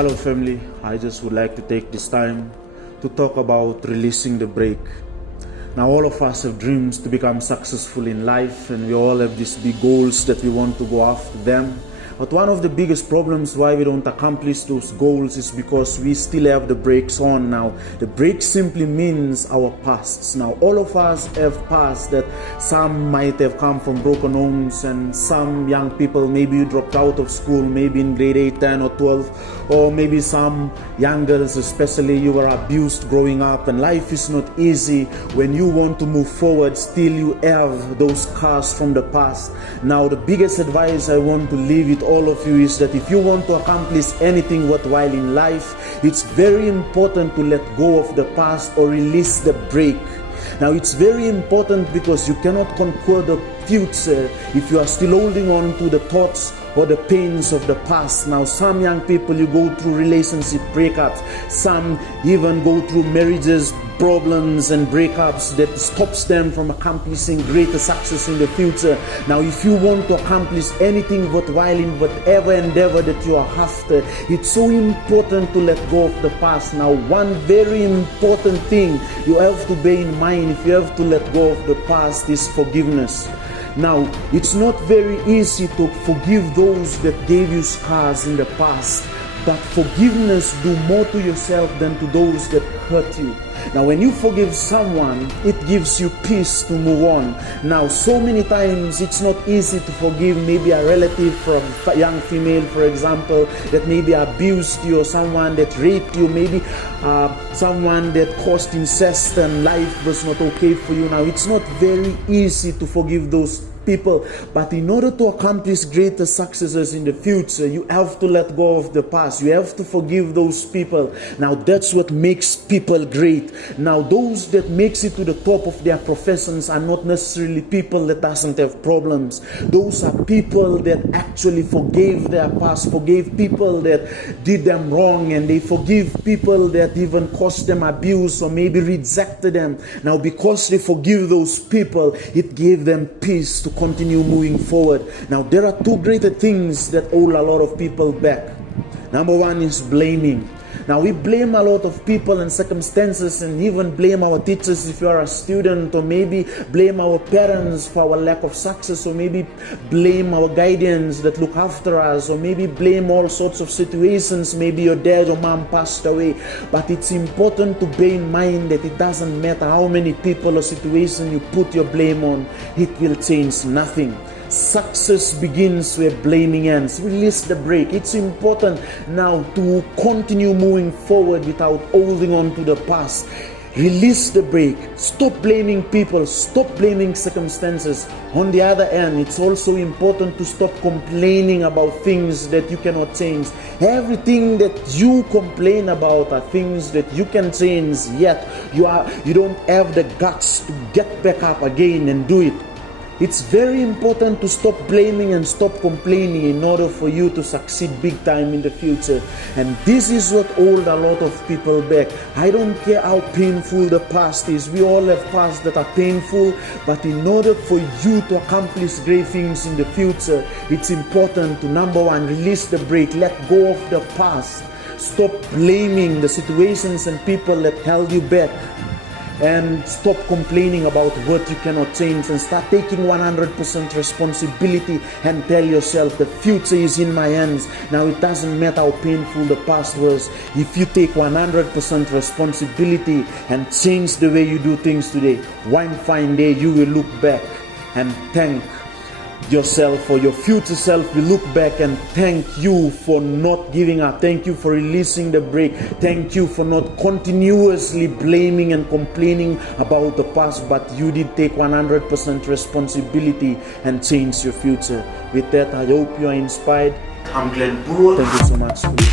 Hello family, I just would like to take this time to talk about releasing the brake. Now all of us have dreams to become successful in life, and we all have these big goals that we want to go after them. But one of the biggest problems why we don't accomplish those goals is because we still have the brakes on. Now the brake simply means our pasts. Now all of us have past that some might have come from broken homes, and some young people, maybe you dropped out of school, maybe in grade 8, 10 or 12, or maybe some young girls especially, you were abused growing up, and life is not easy. When you want to move forward, still you have those scars from the past. Now the biggest advice I want to leave with all of you is that if you want to accomplish anything worthwhile in life, it's very important to let go of the past or release the brake. Now it's very important because you cannot conquer the future if you are still holding on to the thoughts or the pains of the past. Now some young people, you go through relationship breakups, some even go through marriages problems and breakups that stops them from accomplishing greater success in the future. Now if you want to accomplish anything worthwhile in whatever endeavor that you are after, it's so important to let go of the past. Now one very important thing you have to bear in mind if you have to let go of the past is forgiveness. Now, it's not very easy to forgive those that gave you scars in the past, but forgiveness do more to yourself than to those that hurt you. Now, when you forgive someone, it gives you peace to move on. Now, so many times it's not easy to forgive maybe a relative from a young female, for example, that maybe abused you, or someone that raped you, maybe someone that caused incest and life was not okay for you. Now, it's not very easy to forgive those people, but in order to accomplish greater successes in the future, you have to let go of the past. You have to forgive those people. Now that's what makes people great. Now those that makes it to the top of their professions are not necessarily people that doesn't have problems. Those are people that actually forgave their past, forgave people that did them wrong, and they forgive people that even caused them abuse or maybe rejected them. Now because they forgive those people, it gave them peace to continue moving forward. Now there are two greater things that hold a lot of people back. Number one is blaming. Now we blame a lot of people and circumstances, and even blame our teachers if you are a student, or maybe blame our parents for our lack of success, or maybe blame our guardians that look after us, or maybe blame all sorts of situations. Maybe your dad or mom passed away. But it's important to bear in mind that it doesn't matter how many people or situation you put your blame on, it will change nothing. Success begins where blaming ends. Release the brake. It's important now to continue moving forward without holding on to the past. Release the brake. Stop blaming people. Stop blaming circumstances. On the other hand, it's also important to stop complaining about things that you cannot change. Everything that you complain about are things that you can change, yet you don't have the guts to get back up again and do it. It's very important to stop blaming and stop complaining in order for you to succeed big time in the future. And this is what holds a lot of people back. I don't care how painful the past is. We all have pasts that are painful, but in order for you to accomplish great things in the future, it's important to, number one, release the brake. Let go of the past. Stop blaming the situations and people that held you back. And stop complaining about what you cannot change, and start taking 100% responsibility and tell yourself the future is in my hands. Now it doesn't matter how painful the past was. If you take 100% responsibility and change the way you do things today, one fine day you will look back and thank yourself, or your future self will look back and thank you for not giving up. Thank you for releasing the brake. Thank you for not continuously blaming and complaining about the past, but you did take 100% responsibility and change your future. With that, I hope you are inspired. I'm Glenn Brewer. Thank you so much.